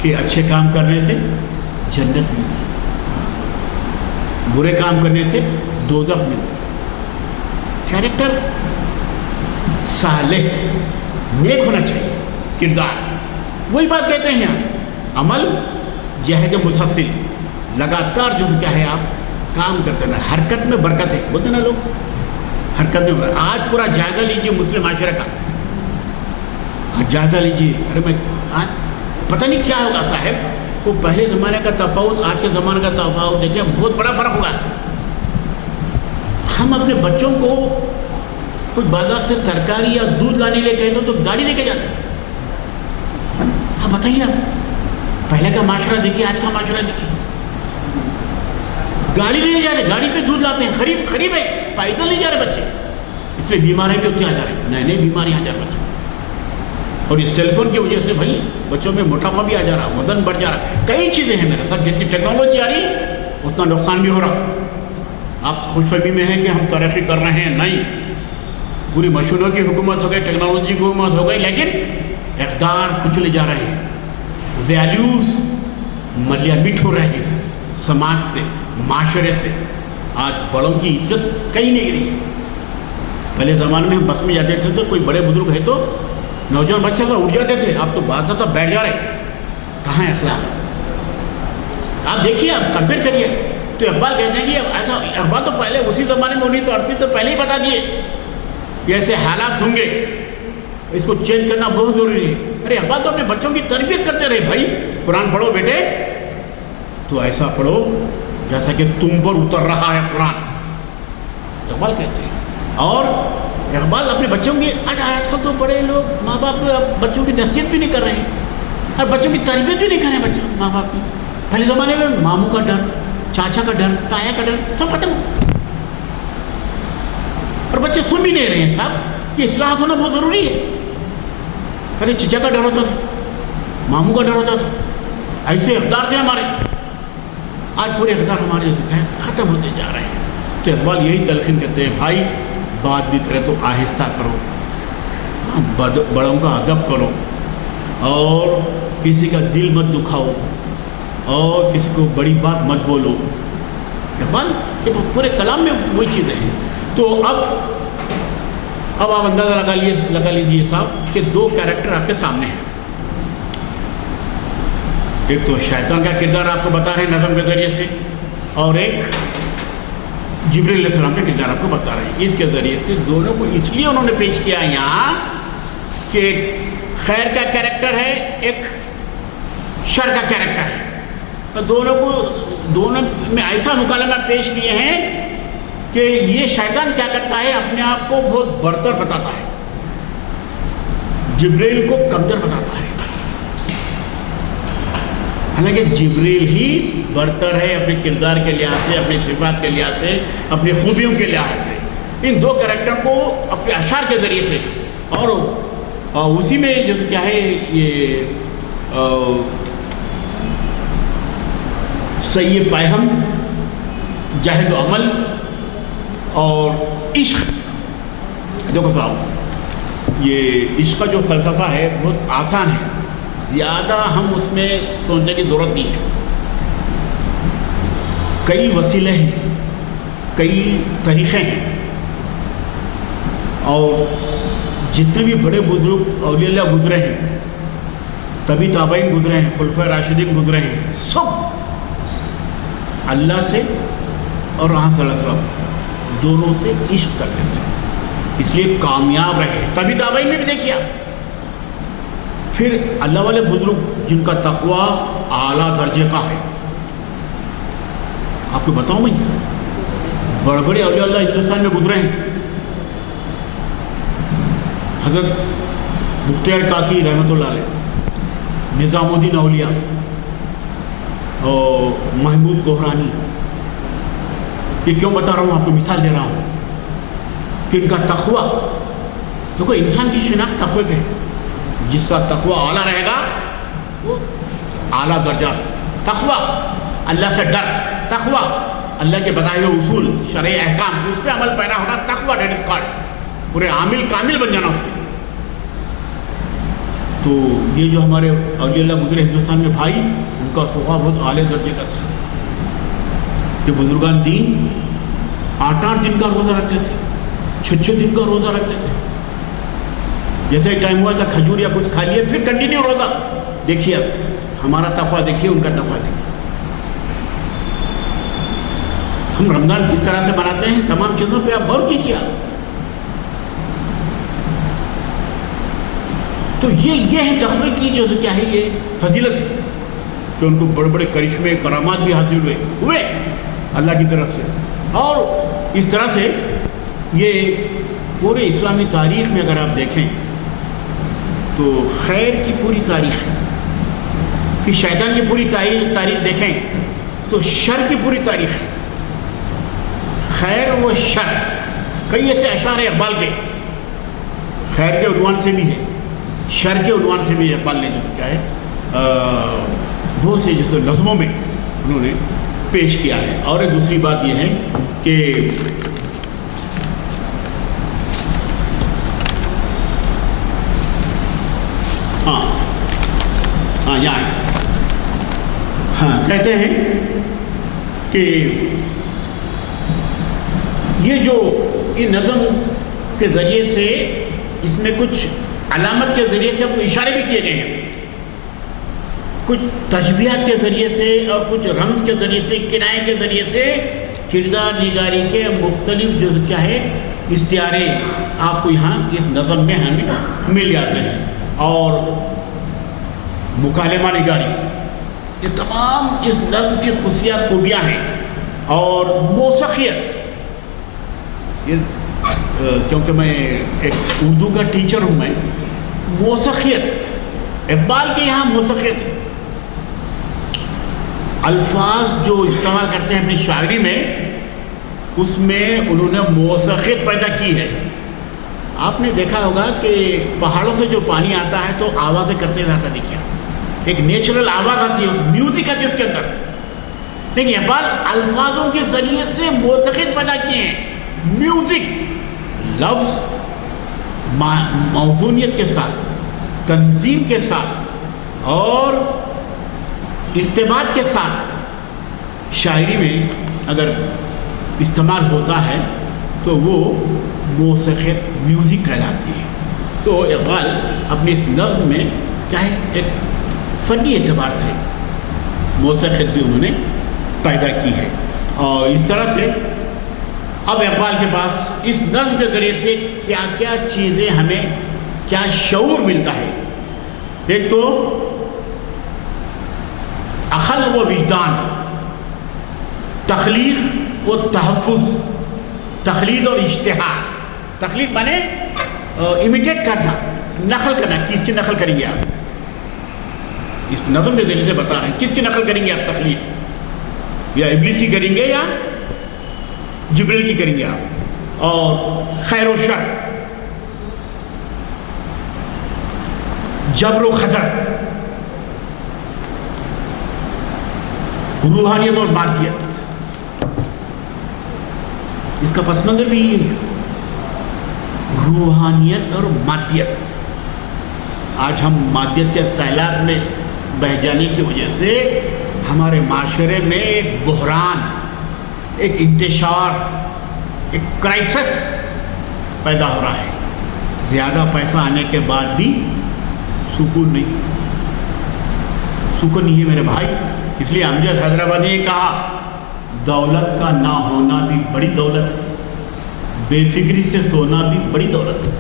کہ اچھے کام کرنے سے جنت ملتی ہے, برے کام کرنے سے دوزخ ملتی ہے. کیریکٹر صالح نیک ہونا چاہیے, کردار. وہی بات کہتے ہیں یہاں, عمل جہد مسلسل, لگاتار جو کیا ہے آپ کام کرتے رہے. حرکت میں برکت ہے بولتے نا لوگ, حرکت میں برکت. آج پورا جائزہ لیجیے مسلم معاشرے کا, آج جائزہ لیجیے. ارے میں آج پتہ نہیں کیا ہوگا صاحب, وہ پہلے زمانے کا تفاوت آج کے زمانے کا تفاوت دیکھیں, بہت بڑا فرق ہوگا. ہم اپنے بچوں کو کچھ بازار سے ترکاری یا دودھ لانے لے گئے تو گاڑی لے کے جاتے ہیں. ہاں بتائیے آپ, پہلے کا معاشرہ دیکھیے, آج کا معاشرہ دیکھیے. گاڑی لے جا رہے, گاڑی پہ دودھ لاتے ہیں, قریب ہے, پیدل نہیں جا رہے بچے. اس لیے بیماریاں بھی اتنی آ جا رہی ہیں, نئے نئے بیماریاں آ جا رہے بچوں. اور یہ سیل فون کی وجہ سے بھائی بچوں میں موٹاپا بھی آ جا رہا, وزن بڑھ جا رہا, کئی چیزیں ہیں میرے ساتھ. جتنی ٹیکنالوجی آ رہی اتنا نقصان بھی ہو رہا. آپ خوش فہمی میں ہیں کہ ہم ترقی کر رہے ہیں, نہیں. پوری مشینوں کی حکومت ہو گئی, ٹیکنالوجی کی حکومت ہو گئی, لیکن اقدار کچلے جا رہے ہیں. ویلیوز ملیا مٹ ہو رہے ہیں سماج سے, معاشرے سے. آج بڑوں کی عزت کہیں نہیں رہی ہے. پہلے زمانے میں ہم بس میں جاتے تھے تو کوئی بڑے بزرگ ہے تو نوجوان بچے سے اٹھ جاتے تھے, آپ تو بات تو بیٹھ جا رہے. کہاں ہے اخلاق؟ آپ دیکھیے, آپ کمپیئر کریے. تو اقبال کہتے ہیں کہ ایسا, اقبال تو پہلے اسی زمانے میں 1938 سے پہلے ہی بتا دیے کہ ایسے حالات ہوں گے, اس کو چینج کرنا بہت ضروری ہے. ارے اقبال تو اپنے بچوں کی تربیت کرتے رہے, بھائی قرآن پڑھو بیٹے تو ایسا پڑھو جیسا کہ تم پر اتر رہا ہے قرآن, اقبال کہتے ہیں. اور اقبال اپنے بچوں کی, آج کل تو بڑے لوگ ماں باپ بچوں کی نصیحت بھی نہیں کر رہے ہیں اور بچوں کی تربیت بھی نہیں کر رہے ہیں بچوں ماں باپ کی. پہلے زمانے میں ماموں کا ڈر, چاچا کا ڈر, تایا کا ڈر, سب ختم. اور بچے سن بھی نہیں رہے ہیں صاحب, یہ اصلاحات ہونا بہت ضروری ہے. ارے چچا کا ڈر ہوتا تھا, ماموں کا ڈر ہوتا تھا, ایسے اقدار تھے ہمارے. آج پورے اقدار ہمارے ختم ہوتے جا رہے ہیں. تو اقبال یہی تلقین کرتے ہیں, بھائی بات بھی کرے تو آہستہ کرو, بڑوں کا ادب کرو, اور کسی کا دل مت دکھاؤ, اور کسی کو بڑی بات مت بولو. اقبال کے پورے کلام میں وہی چیزیں ہیں. تو اب آپ اندازہ لگا لیجیے صاحب کہ دو کیریکٹر آپ کے سامنے ہیں. ایک تو شیطان کا کردار آپ کو بتا رہے ہیں نظم کے ذریعے سے, اور ایک جبریل علیہ السلام کا کردار آپ کو بتا رہے ہیں. اس کے ذریعے سے دونوں کو اس لیے انہوں نے پیش کیا یہاں کہ خیر کا کیریکٹر ہے, ایک شر کا کیریکٹر ہے. تو دونوں میں ایسا مکالمہ پیش کیے ہیں کہ یہ شیطان کیا کرتا ہے, اپنے آپ کو بہت برتر بتاتا ہے, جبریل کو کمتر بتاتا ہے. حالانکہ جبریل ہی برتر ہے اپنے کردار کے لحاظ سے, اپنی صفات کے لحاظ سے, اپنی خوبیوں کے لحاظ سے. ان دو کریکٹر کو اپنے اشعار کے ذریعے سے, اور اسی میں جیسے کیا ہے یہ سعی پیہم, جہد و عمل اور عشق. دیکھو صاحب, یہ عشق کا جو فلسفہ ہے بہت آسان ہے, زیادہ ہم اس میں سوچنے کی ضرورت نہیں ہے. کئی وسیلے ہیں, کئی طریقے ہیں, اور جتنے بھی بڑے بزرگ اولیاء اللہ گزرے ہیں, تبھی تابعین گزرے ہیں, خلفائے راشدین گزرے ہیں, سب اللہ سے اور رسول صلی اللہ علیہ وسلم دونوں سے عشق کرتے تھے, اس لیے کامیاب رہے. تبھی تابعین نے بھی دیکھا. پھر اللہ والے بزرگ جن کا تقویٰ اعلیٰ درجے کا ہے, آپ کو بتاؤں بھائی, بڑے بڑے اولیاء اللہ ہندوستان میں گزرے ہیں. حضرت مختار کاکی رحمۃ اللہ علیہ, نظام الدین اولیاء, اور محمود کوہرانی. یہ کیوں بتا رہا ہوں, آپ کو مثال دے رہا ہوں کہ ان کا تقویٰ, دیکھو انسان کی شناخت تقوی پہ, جس کا تقویٰ اعلیٰ رہے گا وہ اعلیٰ درجہ. تقویٰ اللہ سے ڈر, تقویٰ اللہ کے بتائے ہوئے اصول شرعی احکام اس پہ عمل پیرا ہونا تقویٰ، دیٹ از کالڈ، پورے عامل کامل بن جانا اس میں۔ تو یہ جو ہمارے اولیاء اللہ گزرے ہندوستان میں بھائی، ان کا تقویٰ بہت اعلیٰ درجے کا تھا۔ یہ بزرگان دین 8 دن کا روزہ رکھتے تھے، 6 دن کا روزہ رکھتے تھے۔ جیسے ایک ٹائم ہوا تھا کھجور یا کچھ کھا لیے پھر کنٹینیو روزہ۔ دیکھیے اب ہمارا تقویٰ دیکھیے، ان کا تقویٰ دیکھیے۔ ہم رمضان کس طرح سے مناتے ہیں، تمام چیزوں پہ آپ غور کیجیے۔ تو یہ ہے تقوی کی جو کیا ہے، یہ فضیلت ہے کہ ان کو بڑے بڑے کرشمے کرامات بھی حاصل ہوئے اللہ کی طرف سے۔ اور اس طرح سے یہ پورے اسلامی تاریخ میں اگر آپ دیکھیں تو خیر کی پوری تاریخ ہے، پھر شیطان کی پوری تاریخ دیکھیں تو شر کی پوری تاریخ ہے۔ خیر و شر، کئی ایسے اشعار اقبال کے خیر کے عنوان سے بھی ہے، شر کے عنوان سے بھی اقبال نے جو کیا ہے بہت سے جیسے نظموں میں انہوں نے پیش کیا ہے۔ اور ایک دوسری بات یہ ہے کہ کہتے ہیں کہ یہ جو یہ نظم کے ذریعے سے اس میں کچھ علامت کے ذریعے سے کچھ اشارے بھی کیے گئے ہیں، کچھ تشبیہات کے ذریعے سے اور کچھ رمز کے ذریعے سے، کنایے کے ذریعے سے کردار نگاری کے مختلف جو کیا ہے استعارے آپ کو یہاں اس نظم میں ہمیں مل جاتے ہیں۔ اور مکالمہ نگاری، یہ تمام اس نظم کی خصوصیات خوبیاں ہیں۔ اور موسیقیت، یہ کیونکہ میں ایک اردو کا ٹیچر ہوں، میں موسیقیت، اقبال کے یہاں موسیقیت ہے، الفاظ جو استعمال کرتے ہیں اپنی شاعری میں، اس میں انہوں نے موسیقیت پیدا کی ہے۔ آپ نے دیکھا ہوگا کہ پہاڑوں سے جو پانی آتا ہے تو آوازیں کرتے رہتا، دیکھیے ایک نیچرل آواز آتی ہے، اس میوزک آتی ہے اس کے اندر، لیکن اقبال الفاظوں کے ذریعے سے موسیقیت پیدا کیے ہیں۔ میوزک، لفظ موزونیت کے ساتھ، تنظیم کے ساتھ اور ارتباط کے ساتھ شاعری میں اگر استعمال ہوتا ہے تو وہ موسیقیت، میوزک کہلاتی ہے۔ تو اقبال اپنی اس نظم میں کیا ہے ایک فنی اعتبار سے موسیقیت بھی انہوں نے پیدا کی ہے۔ اور اس طرح سے اب اقبال کے پاس اس نظم کے ذریعے سے کیا کیا چیزیں ہمیں کیا شعور ملتا ہے۔ ایک تو عقل و وجدان، تخلیق و تحفظ، تخلید اور اشتہار۔ تخلیق مانے امیٹیٹ کرنا، نقل کرنا۔ کس کی نقل کریں گے آپ؟ اس نظم کے ذریعے سے بتا رہے ہیں کس کی نقل کریں گے آپ؟ تخلیق، یا ابلیس کی کریں گے یا جبریل کی کریں گے آپ؟ اور خیر و شر، جبر و قدر، روحانیت اور مادیت، اس کا پس منظر بھی یہ ہے، روحانیت اور مادیت۔ آج ہم مادیت کے سیلاب میں بہہ جانے کی وجہ سے ہمارے معاشرے میں ایک بحران، ایک انتشار، ایک کرائسس پیدا ہو رہا ہے۔ زیادہ پیسہ آنے کے بعد بھی سکون نہیں ہے میرے بھائی۔ اس لیے امجد حیدرآبادی نے کہا دولت کا نہ ہونا بھی بڑی دولت ہے، بے فکری سے سونا بھی بڑی دولت ہے۔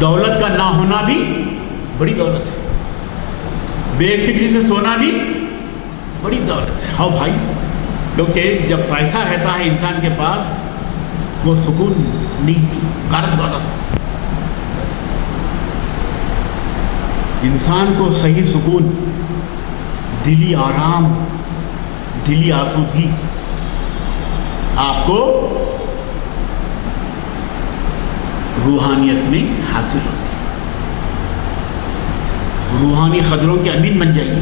دولت کا نہ ہونا بھی بڑی دولت ہے، بے فکری سے سونا بھی بڑی دولت ہے۔ ہاں بھائی، کیونکہ جب پیسہ رہتا ہے انسان کے پاس وہ سکون نہیں، غارت والا سکون۔ انسان کو صحیح سکون، دلی آرام، دلی آسودگی آپ کو روحانیت میں حاصل ہوتی ہے۔ روحانی قدروں کے امین بن جائیے،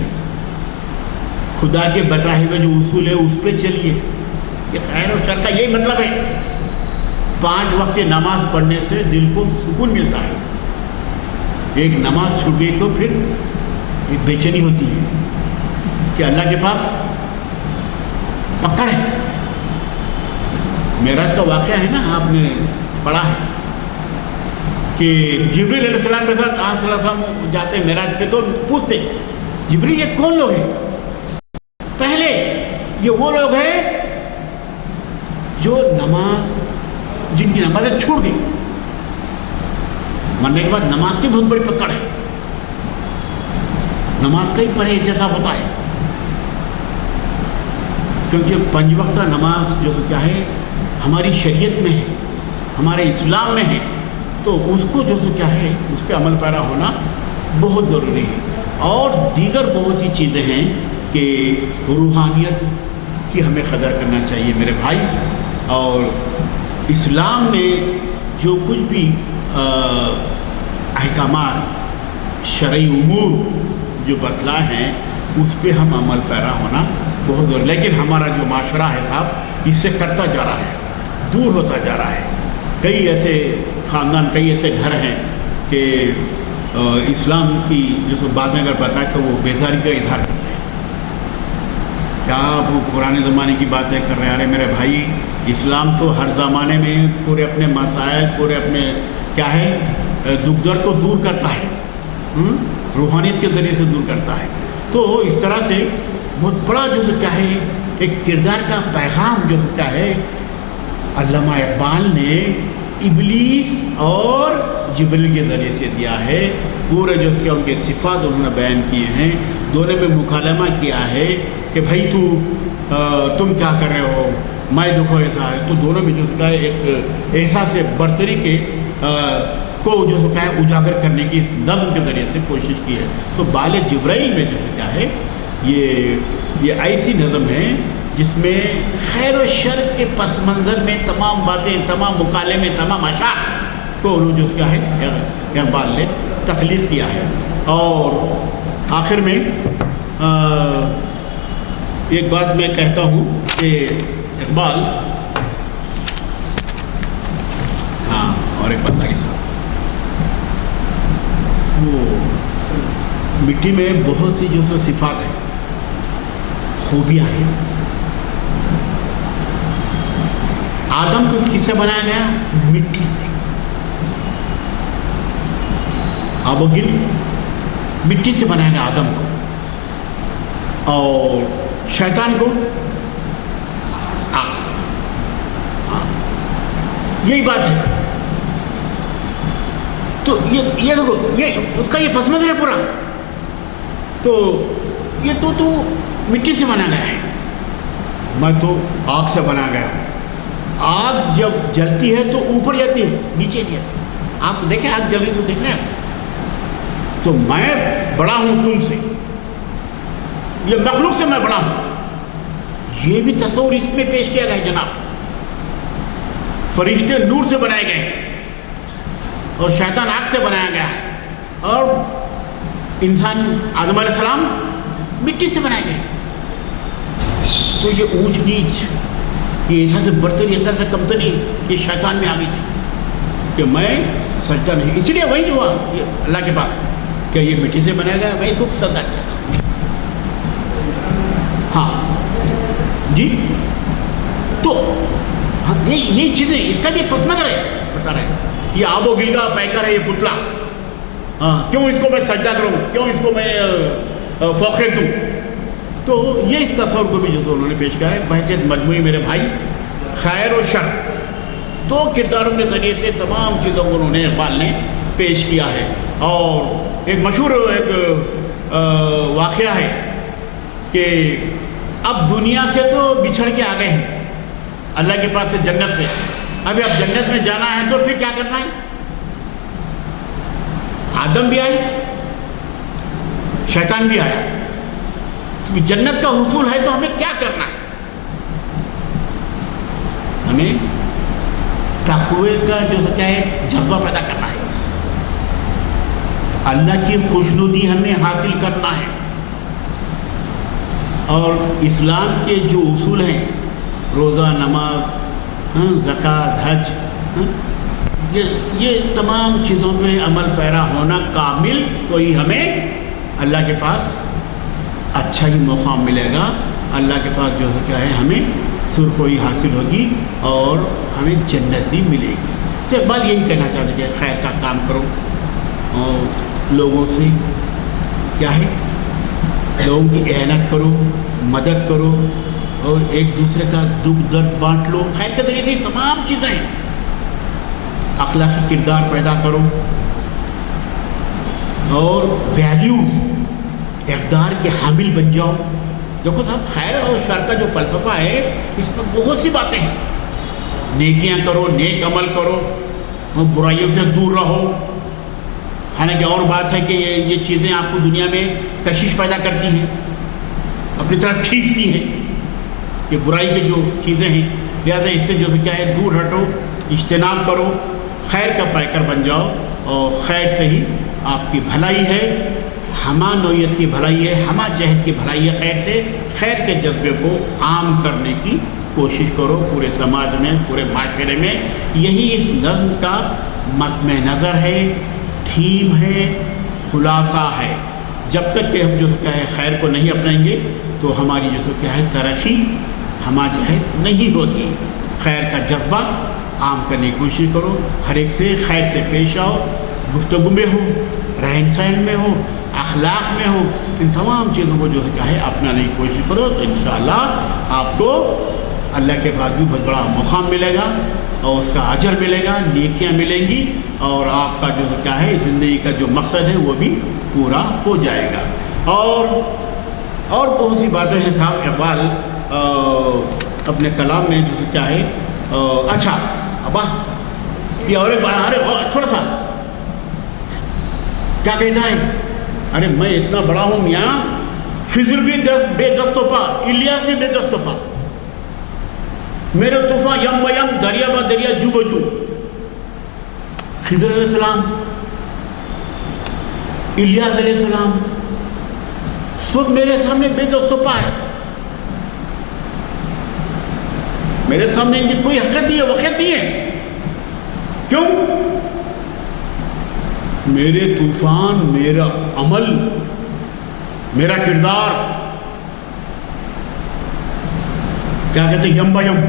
خدا کے بتائے ہوئے جو اصول ہے اس پہ چلیے. یہ خیر و شر کا یہی مطلب ہے. 5 وقت کی نماز پڑھنے سے دل کو سکون ملتا ہے. ایک نماز چھوٹ گئی تو پھر ایک بے چینی ہوتی ہے کہ اللہ کے پاس پکڑ ہے. معراج کا واقعہ ہے نا, آپ نے پڑھا ہے کہ جبریل علیہ السلام کے ساتھ آج صلی اللہ علیہ وسلم جاتے معراج پہ تو پوچھتے جبریل یہ کون لوگ ہیں؟ پہلے یہ وہ لوگ ہیں جو جن کی نمازیں چھوٹ گئی. مرنے کے بعد نماز کی بہت بڑی پکڑ ہے. نماز کا ہی پڑھے جیسا ہوتا ہے, کیونکہ 5 وقتہ نماز جو کیا ہے ہماری شریعت میں ہے, ہمارے اسلام میں ہے, تو اس کو جو کیا ہے اس پہ عمل پیرا ہونا بہت ضروری ہے. اور دیگر بہت سی چیزیں ہیں کہ روحانیت کی ہمیں قدر کرنا چاہیے میرے بھائی. اور اسلام نے جو کچھ بھی احکامات شرعی امور جو بتلائے ہیں اس پہ ہم عمل پیرا ہونا بہت ضروری. لیکن ہمارا جو معاشرہ ہے صاحب اس سے کٹتا جا رہا ہے, دور ہوتا جا رہا ہے. کئی ایسے خاندان, کئی ایسے گھر ہیں کہ اسلام کی جو سب باتیں اگر بتائیں تو وہ بیزاری کا اظہار کرتے ہیں. کیا آپ پرانے زمانے کی باتیں کر رہے ہیں؟ ارے میرے بھائی, اسلام تو ہر زمانے میں پورے اپنے مسائل, پورے اپنے کیا ہے دکھ درد کو دور کرتا ہے, روحانیت کے ذریعے سے دور کرتا ہے. تو اس طرح سے بہت بڑا جو کیا ہے ایک کردار کا پیغام جو کیا ہے علامہ اقبال نے ابلیس اور جبریل کے ذریعے سے دیا ہے. پورے جو کہ ان کے صفات انہوں نے بیان کیے ہیں, دونوں میں مکالمہ کیا ہے کہ بھائی تم کیا کر رہے ہو, میں دیکھو ایسا ہے. تو دونوں میں جو کیا ہے ایک احساس برتری کے کو جو کیا ہے اجاگر کرنے کی نظم کے ذریعے سے کوشش کی ہے. تو بال جبرائیل میں جیسے کیا ہے یہ ایسی نظم ہے جس میں خیر و شر کے پس منظر میں تمام باتیں, تمام مکالمے, تمام اشعار کو انہوں جو کیا ہے اقبال نے تخلیق کیا ہے. اور آخر میں ایک بات میں کہتا ہوں کہ اقبال, ہاں, اور ایک بندہ کے ساتھ وہ مٹی میں بہت سی جو سو صفات ہیں, خوبیاں ہیں. آدم کو کس سے بنایا گیا؟ مٹی سے. آب و گل مٹی سے بنایا گیا آدم کو, اور شیطان کو آگ. یہی بات ہے. تو یہ دیکھو, یہ اس کا یہ پس منظر ہے پورا. تو یہ تو مٹی سے بنا گیا ہے, میں تو آگ سے بنا گیا. آگ جب جلتی ہے تو اوپر جاتی ہے, نیچے نہیں آتی. آپ دیکھیں آگ جل رہی تو دیکھ رہے ہیں. تو میں بڑا ہوں تم سے, یہ مخلوق سے میں بڑا ہوں. یہ بھی تصور اس میں پیش کیا گیا ہے جناب. فرشتے نور سے بنائے گئے ہیں اور شیطان آگ سے بنایا گیا ہے, اور انسان آدم علیہ السلام مٹی سے بنائے گئے. تو یہ اونچ نیچ, یہ ایسا سے برتری, ایسا سے کمتری یہ شیطان میں آ گئی تھی کہ میں سجدہ نہیں. اسی لیے وہی جو ہوا اللہ کے پاس کہ یہ مٹی سے بنایا گیا, میں اس کو سجدہ کیا تھا. ہاں جی, تو یہ چیزیں اس کا بھی پس منظر ہے بتا رہے ہیں. یہ آب و گل کا پیکر ہے یہ پتلا, ہاں, کیوں اس کو میں سجدہ کروں, کیوں اس کو میں فوقیت دوں. تو یہ اس تصور کو بھی جو انہوں نے پیش کیا ہے بحیثیت مجموعی میرے بھائی خیر و شر, 2 کرداروں کے ذریعے سے تمام چیزوں کو انہوں نے اقبال نے پیش کیا ہے. اور ایک مشہور ایک واقعہ ہے کہ اب دنیا سے تو بچھڑ کے آ گئے ہیں اللہ کے پاس سے, جنت سے. ابھی اب جنت میں جانا ہے تو پھر کیا کرنا ہے؟ آدم بھی آئے, شیطان بھی آیا. تو جنت کا حصول ہے تو ہمیں کیا کرنا ہے؟ ہمیں تقوی کا جو کیا ہے جذبہ پیدا کرنا ہے. اللہ کی خوشنودی ہمیں حاصل کرنا ہے. اور اسلام کے جو اصول ہیں، روزہ، نماز، زکوٰۃ، حج، یہ تمام چیزوں پہ عمل پیرا ہونا کامل، تو ہی ہمیں اللہ کے پاس اچھا ہی موقع ملے گا، اللہ کے پاس جو ہے کیا ہے ہمیں سرخروئی حاصل ہوگی اور ہمیں جنت بھی ملے گی۔ تو اقبال یہی کہنا چاہتے کہ خیر کا کام کرو اور لوگوں سے کیا ہے، لوگوں کی احانت کرو، مدد کرو اور ایک دوسرے کا دکھ درد بانٹ لو، خیر کے ذریعے سے تمام چیزیں ہیں۔ اخلاقی کردار پیدا کرو اور ویلیوز، اقدار کے حامل بن جاؤ۔ دیکھو صاحب، خیر اور شر کا جو فلسفہ ہے اس میں بہت سی باتیں ہیں، نیکیاں کرو، نیک عمل کرو، برائیوں سے دور رہو۔ حالانکہ اور بات ہے کہ یہ چیزیں آپ کو دنیا میں کشش پیدا کرتی ہیں، اپنی طرف کھینچتی ہیں، یہ برائی کی جو چیزیں ہیں، لہٰذا اس سے جو ہے کیا ہے دور ہٹو، اجتناب کرو، خیر کا پیکر بن جاؤ، اور خیر سے ہی آپ کی بھلائی ہے، ہمہ نوعیت کی بھلائی ہے، ہمہ جہت کی بھلائی ہے۔ خیر سے، خیر کے جذبے کو عام کرنے کی کوشش کرو پورے سماج میں، پورے معاشرے میں۔ یہی اس نظم کا مطمع نظر ہے، تھیم ہے، خلاصہ ہے۔ جب تک کہ ہم جو کیا ہے خیر کو نہیں اپنائیں گے تو ہماری جو کیا ہے ترقی ہمہ جہت نہیں ہوگی۔ خیر کا جذبہ عام کرنے کی کوشش کرو، ہر ایک سے خیر سے پیش آؤ، گفتگو میں ہو، رہن سہن میں ہو، اخلاق میں ہو، ان تمام چیزوں کو جو کیا ہے اپنانے کی کوشش کرو، تو انشاءاللہ آپ کو اللہ کے پاس بھی بہت بڑا مقام ملے گا اور اس کا اجر ملے گا، نیکیاں ملیں گی، اور آپ کا جو کیا ہے زندگی کا جو مقصد ہے وہ بھی پورا ہو جائے گا۔ اور بہت سی باتیں ہیں صاحب اقبال اپنے کلام میں جو کیا ہے اچھا ابا یہ اور ایک بار تھوڑا سا کیا کہتا ہے، ارے میں اتنا بڑا ہوں میاں، خضر بھی بے دست و پا، الیاس بھی بے دست و پا، میرے طوفان یم و یم، دریا با دریا، جو بجو۔ خضر علیہ السلام، الیاس علیہ السلام سب میرے سامنے بے دست و پا ہے، میرے سامنے ان کی کوئی حقیقت نہیں ہے، وقت نہیں ہے۔ کیوں؟ میرے طوفان، میرا عمل، میرا کردار، کیا کہتے ہیں یم با یم،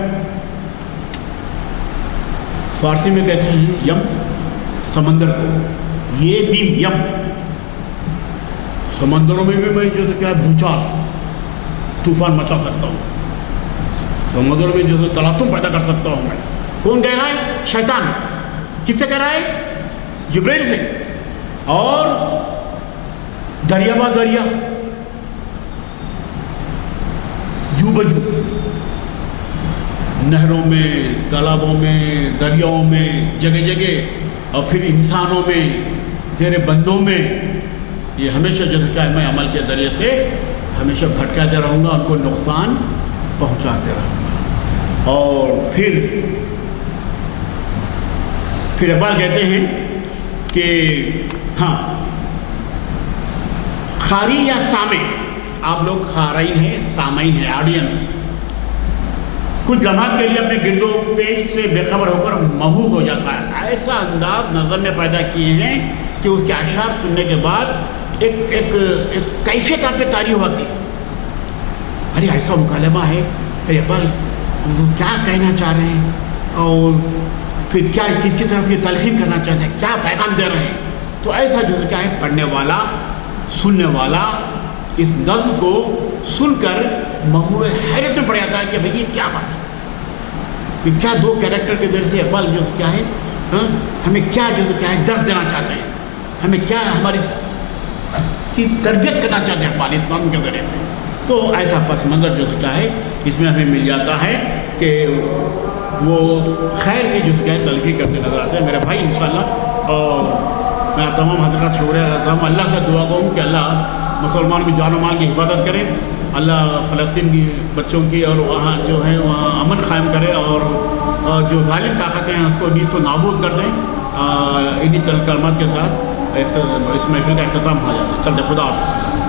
فارسی میں کہتے ہیں یم سمندر کو، یہ بھی یم، سمندروں میں بھی میں جیسے کیا بھوچال طوفان مچا سکتا ہوں، سمندروں میں جیسے تلاطم پیدا کر سکتا ہوں میں۔ کون کہہ رہا ہے؟ شیطان۔ کس سے کہہ رہا ہے؟ جبریل سے۔ اور دریا با دریا، جو بجو، نہروں میں، تالابوں میں، دریاؤں میں، جگہ جگہ، اور پھر انسانوں میں، تیرے بندوں میں، یہ ہمیشہ جیسے کیا ہے میں عمل کے ذریعے سے ہمیشہ بھٹکاتے رہوں گا، ان کو نقصان پہنچاتے رہوں گا۔ اور پھر اقبال کہتے ہیں کہ ہاں، خاری یا سامع، آپ لوگ خارئین ہیں، سامعین ہیں، آڈینس، کچھ لمحات کے لیے اپنے گرد و پیش سے بے خبر ہو کر محو ہو جاتا ہے۔ ایسا انداز نظم نے پیدا کیے ہیں کہ اس کے اشعار سننے کے بعد ایک کیفیت آپ پہ طاری ہوتی ہے، ارے ایسا مکالمہ ہے، ارے اقبال کیا کہنا چاہ رہے ہیں، اور پھر کیا کس کی طرف یہ تلقین کرنا چاہتے ہیں، کیا پیغام دے رہے ہیں۔ تو ایسا جو کیا ہے پڑھنے والا، سننے والا اس نظم کو سن کر محو حیرت میں پڑ جاتا ہے کہ بھئی یہ کیا بات ہے، یہ کیا دو کیریکٹر کے ذریعے سے اقبال جو کیا ہے ہمیں کیا جو کیا ہے درس دینا چاہتے ہیں، ہمیں کیا ہماری کی تربیت کرنا چاہتے ہیں اقبال اس نظم کے ذریعے سے۔ تو ایسا پس منظر جو کیا ہے اس میں ہمیں مل جاتا ہے کہ وہ خیر کی جو کیا ہے تلقین کرتے نظر آتے ہیں میرے بھائی انشاءاللہ۔ اور میں تمام حضرات سے شکریہ کرتا ہوں، اللہ سے دعا کروں کہ اللہ مسلمان کی جان و مال کی حفاظت کرے، اللہ فلسطین کی بچوں کی اور وہاں جو ہے وہاں امن قائم کرے، اور جو ظالم طاقتیں ہیں اس کو نیست و نابود کر دیں۔ انہی چند کلمات کے ساتھ اس محفل کا اختتام ہو جاتا ہے۔ چلتے خدا حافظ۔